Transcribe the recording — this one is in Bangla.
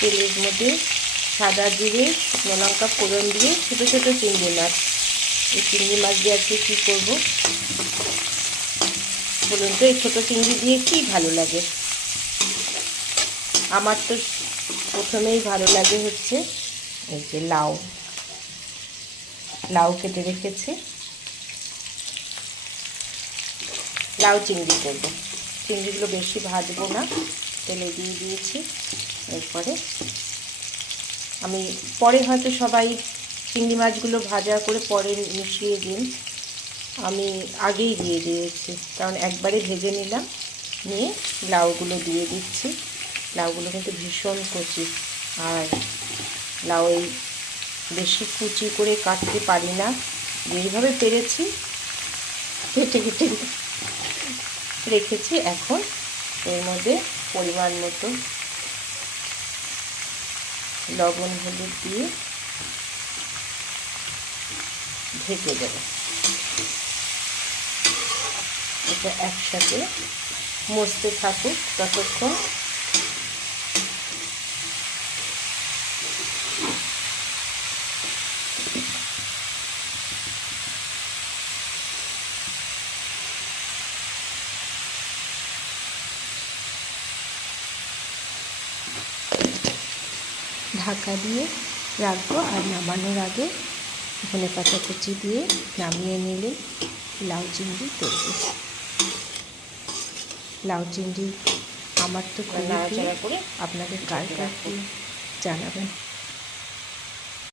তেলের মধ্যে সাদা জিরে, শুকনো লঙ্কা ফোড়ন দিয়ে ছোটো ছোটো চিংড়ি মাছ, এই চিংড়ি মাছ দিয়ে আজকে কী করবো বলুন তো? এই ছোটো চিংড়ি দিয়ে কী ভালো লাগে? আমার তো প্রথমেই ভালো লাগে হচ্ছে এই যে লাউ কেটে রেখেছি, লাউ চিংড়ি করবো। চিংড়িগুলো বেশি ভাজবো না, তেলে দিয়ে দিয়েছি। এরপরে আমি পরে হয়তো সবাই চিংড়ি মাছগুলো ভাজা করে পরে মিশিয়ে দিন, আমি আগেই দিয়ে দিয়েছি, কারণ একবারে ভেজে নিলাম। নিয়ে লাউগুলো দিয়ে দিচ্ছি। লাউগুলো কিন্তু ভীষণ কচি, আর লাউ এই বেশি কুচি করে কাটতে পারি না, যেইভাবে পেরেছি কেটে কেটে রেখেছি। এখন এর মধ্যে পরিমাণ মতো লবণ হলুদ দিয়ে ঢেকে দেব। এটা একসাথে মসতে থাকুক ততক্ষণ। ঢাকা দিয়ে রাখবো, আর নামানোর আগে ধনেপাতা কুচি দিয়ে নামিয়ে নিলে লাউ চিংড়ি তৈরি। লাউ চিংড়ি আমার তো নাড়াচাড়া করে আপনাদের কার কার জানাবেন।